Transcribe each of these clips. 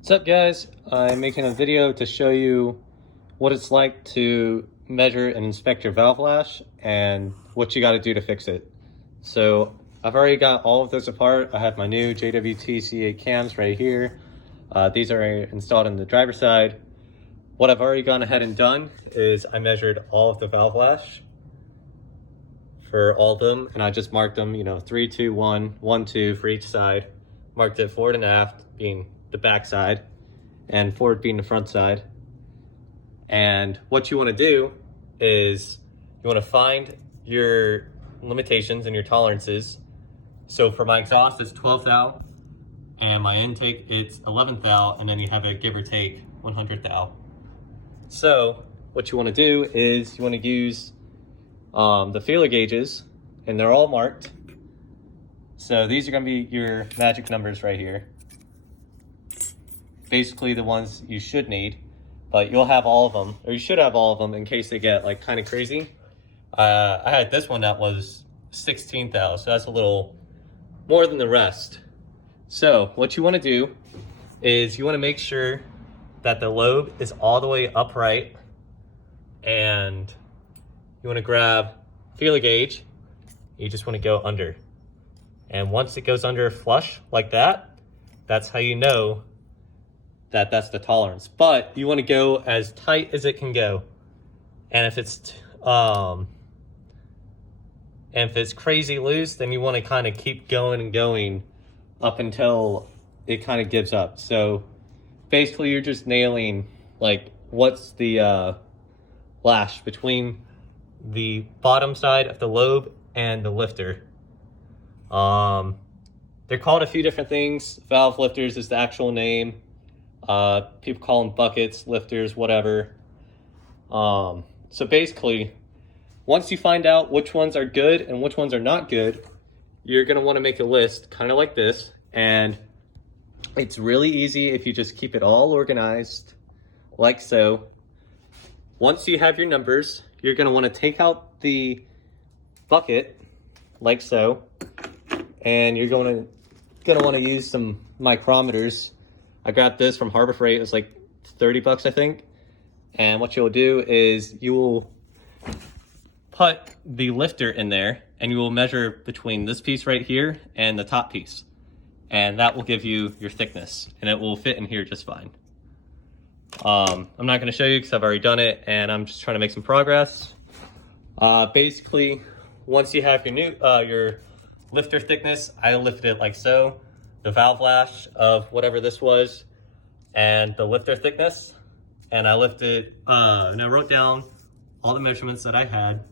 What's up, guys? I'm making a video to show you what it's like to measure and inspect your valve lash and what you got to do to fix it. So I've already got all of this apart. I have my new JWT C8 cams right here. These are installed on the driver's side. What I've already gone ahead and done is I measured all of the valve lash for all of them, and I just marked them, 3, 2, 1, 1, 2 for each side. Marked it forward and aft, being the back side, and forward being the front side. And what you want to do is you want to find your limitations and your tolerances. So for my exhaust, it's 12 thou, and my intake, it's 11 thou, and then you have a give or take 100 thou. So what you want to do is you want to use the feeler gauges, and they're all marked. So these are going to be your magic numbers right here. Basically the ones you should need, but you'll have all of them, or you should have all of them in case they get like kind of crazy. I had this one that was 16 thou, so that's a little more than the rest. So what you want to do is you want to make sure that the lobe is all the way upright, and you want to grab feeler gauge. You just want to go under, and once it goes under flush like that, that's how you know that that's the tolerance. But you want to go as tight as it can go, and if it's crazy loose, then you want to kind of keep going and going up until it kind of gives up. So basically you're just nailing like what's the lash between the bottom side of the lobe and the lifter. They're called a few different things. Valve lifters is the actual name. People call them buckets, lifters, whatever. So basically, once you find out which ones are good and which ones are not good, you're gonna wanna make a list kind of like this. And it's really easy if you just keep it all organized like so. Once you have your numbers, you're gonna wanna take out the bucket like so. And you're gonna wanna use some micrometers. I got this from Harbor Freight. It was like 30 bucks, I think. And what you'll do is you will put the lifter in there, and you will measure between this piece right here and the top piece. And that will give you your thickness, and it will fit in here just fine. I'm not gonna show you because I've already done it, and I'm just trying to make some progress. Basically, once you have your new your lifter thickness, I lifted it like so. The valve lash of whatever this was, and the lifter thickness, and I lifted, and I wrote down all the measurements that I had,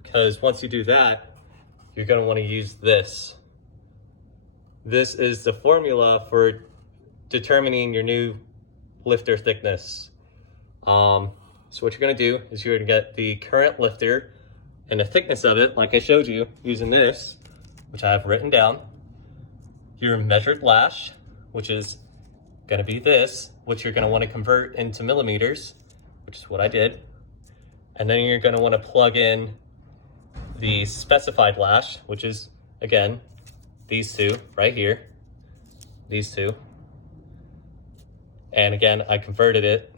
because once you do that, you're gonna wanna use this. This is the formula for determining your new lifter thickness. So what you're gonna do is you're gonna get the current lifter and the thickness of it, like I showed you, using this, which I have written down. Your measured lash, which is gonna be this, which you're gonna wanna convert into millimeters, which is what I did. And then you're gonna wanna plug in the specified lash, which is, again, these two right here, these two. And again, I converted it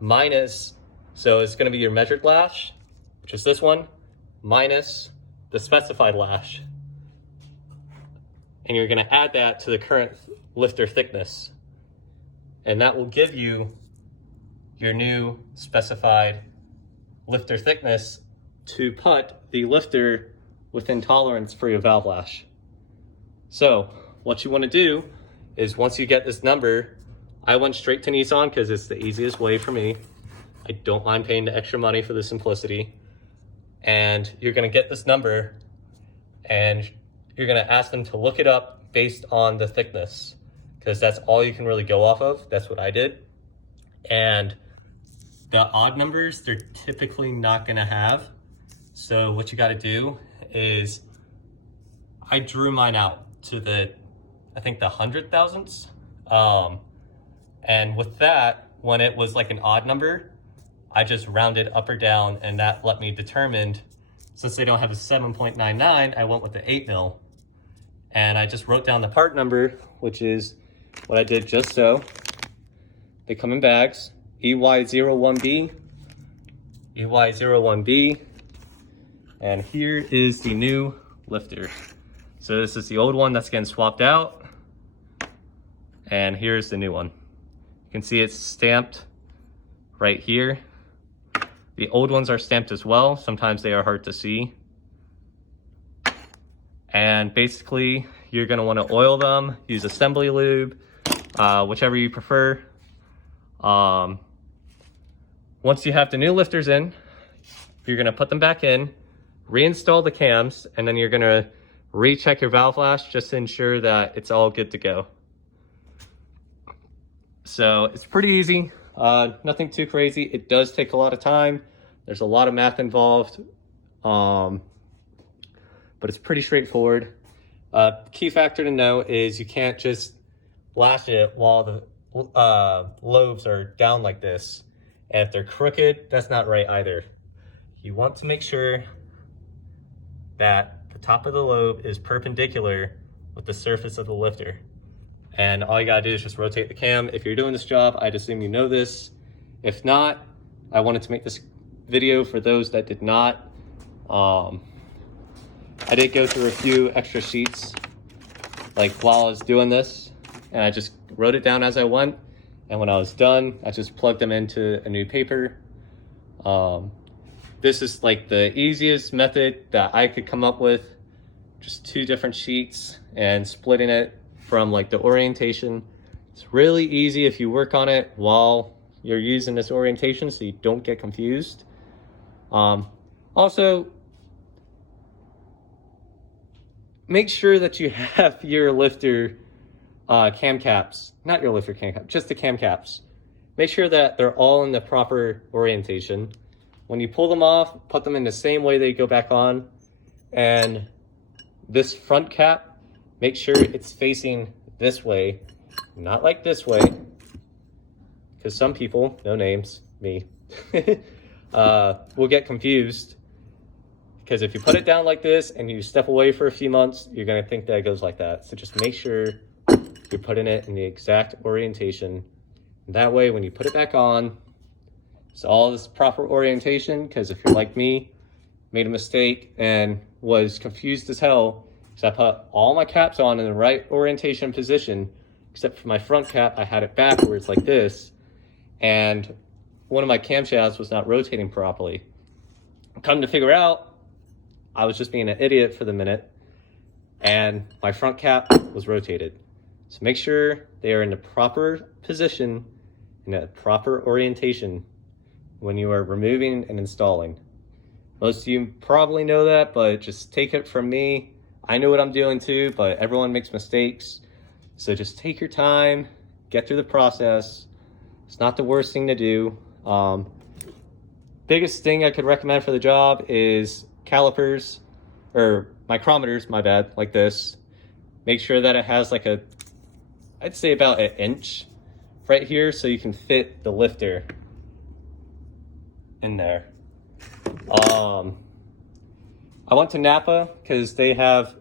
minus, so it's gonna be your measured lash, which is this one, minus the specified lash. And you're gonna add that to the current lifter thickness. And that will give you your new specified lifter thickness to put the lifter within tolerance for your valve lash. So what you wanna do is once you get this number, I went straight to Nissan because it's the easiest way for me. I don't mind paying the extra money for the simplicity. And you're gonna get this number, and you're gonna ask them to look it up based on the thickness, because that's all you can really go off of. That's what I did. And the odd numbers, they're typically not gonna have. So what you gotta do is, I drew mine out to the, I think the 100,000ths. And with that, when it was like an odd number, I just rounded up or down, and that let me determine, since they don't have a 7.99, I went with the 8 mil. And I just wrote down the part number, which is what I did just so. They come in bags, EY01B, EY01B, and here is the new lifter. So this is the old one that's getting swapped out, and here's the new one. You can see it's stamped right here. The old ones are stamped as well. Sometimes they are hard to see. And basically, you're gonna wanna oil them, use assembly lube, whichever you prefer. Once you have the new lifters in, you're gonna put them back in, reinstall the cams, and then you're gonna recheck your valve lash just to ensure that it's all good to go. So it's pretty easy, nothing too crazy. It does take a lot of time. There's a lot of math involved, but it's pretty straightforward. Key factor to know is you can't just lash it while the lobes are down like this. And if they're crooked, that's not right either. You want to make sure that the top of the lobe is perpendicular with the surface of the lifter. And all you gotta do is just rotate the cam. If you're doing this job, I'd assume you know this. If not, I wanted to make this video for those that did not. I did go through a few extra sheets like while I was doing this, and I just wrote it down as I went. And when I was done, I just plugged them into a new paper. This is like the easiest method that I could come up with. Just 2 different sheets and splitting it from like the orientation. It's really easy if you work on it while you're using this orientation so you don't get confused. Also, make sure that you have your lifter cam caps, not your lifter cam cap, just the cam caps. Make sure that they're all in the proper orientation. When you pull them off, put them in the same way they go back on. And this front cap, make sure it's facing this way, not like this way. Because some people, no names, me, will get confused. Because if you put it down like this and you step away for a few months, you're gonna think that it goes like that. So just make sure you're putting it in the exact orientation. That way, when you put it back on, it's all this proper orientation. Because if you're like me, made a mistake and was confused as hell, because I put all my caps on in the right orientation position, except for my front cap, I had it backwards like this, and one of my camshafts was not rotating properly. Come to figure out, I was just being an idiot for the minute, and my front cap was rotated. So make sure they are in the proper position, in a proper orientation when you are removing and installing. Most of you probably know that, but just take it from me. I know what I'm doing too, but everyone makes mistakes. So just take your time, get through the process. It's not the worst thing to do. Biggest thing I could recommend for the job is calipers, or micrometers, my bad, like this. Make sure that it has like I'd say about 1 inch right here, so you can fit the lifter in there. I went to Napa because they have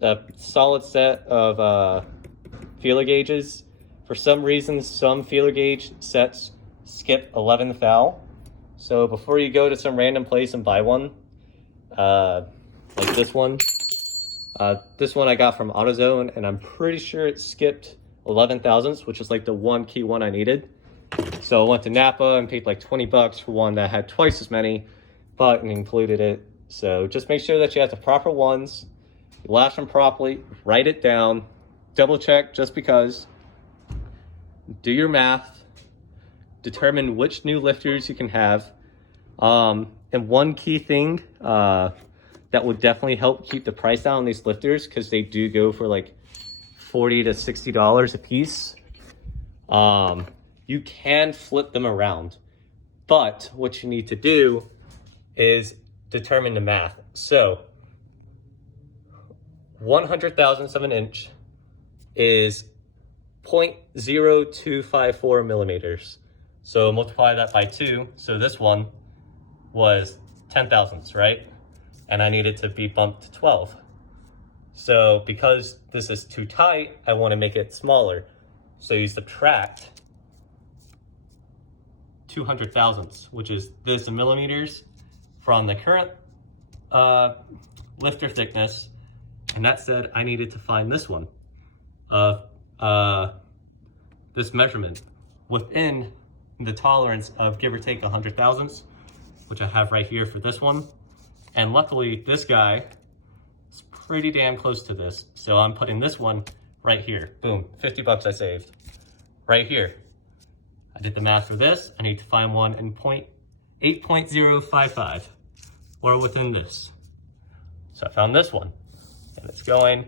a solid set of feeler gauges. For some reason, some feeler gauge sets skip 11th thou. So before you go to some random place and buy one, like this one I got from AutoZone, and I'm pretty sure it skipped 11 thousandths, which is like the one key one I needed. So I went to Napa and paid like 20 bucks for one that had twice as many, but included it. So just make sure that you have the proper ones, you lash them properly, write it down, double check just because, do your math, determine which new lifters you can have. And one key thing that would definitely help keep the price down on these lifters, because they do go for like $40 to $60 a piece. You can flip them around, but what you need to do is determine the math. So 100 thousandths of an inch is 0.0254 millimeters. So multiply that by 2. So this one was 10 thousandths, right? And I needed to be bumped to 12. So because this is too tight, I want to make it smaller. So you subtract 200 thousandths, which is this in millimeters, from the current lifter thickness. And that said, I needed to find this one of this measurement within the tolerance of give or take 100 thousandths, which I have right here for this one. And luckily this guy is pretty damn close to this. So I'm putting this one right here. Boom, 50 bucks I saved right here. I did the math for this. I need to find one in 8.055 or within this. So I found this one and it's going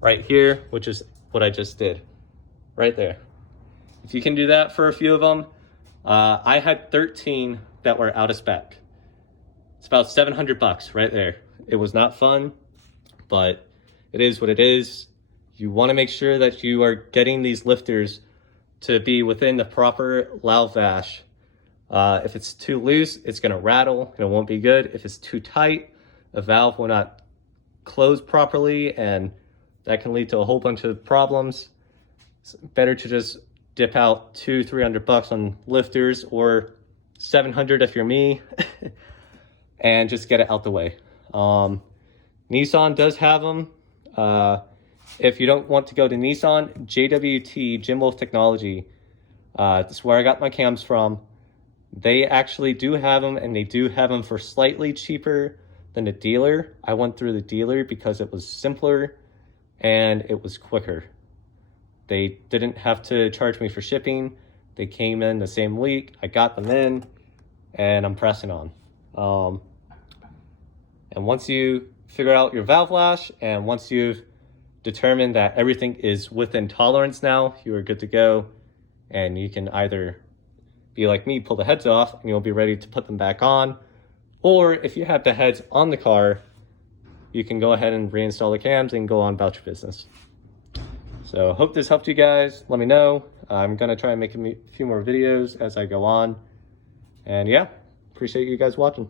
right here, which is what I just did right there. If you can do that for a few of them, I had 13 that were out of spec. It's about 700 bucks right there. It was not fun, but it is what it is. You want to make sure that you are getting these lifters to be within the proper valve vash. If it's too loose, it's going to rattle and it won't be good. If it's too tight, a valve will not close properly and that can lead to a whole bunch of problems. It's better to just dip out $200-300 bucks on lifters, or 700 if you're me, and just get it out the way. Nissan does have them. If you don't want to go to Nissan, JWT Jim Wolf Technology, this is where I got my cams from. They actually do have them, and they do have them for slightly cheaper than the dealer. I went through the dealer because it was simpler and it was quicker. They didn't have to charge me for shipping. They came in the same week. I got them in and I'm pressing on. And once you figure out your valve lash and once you've determined that everything is within tolerance now, you are good to go. And you can either be like me, pull the heads off and you'll be ready to put them back on. Or if you have the heads on the car, you can go ahead and reinstall the cams and go on about your business. So hope this helped you guys. Let me know. I'm gonna try and make a few more videos as I go on. And yeah, appreciate you guys watching.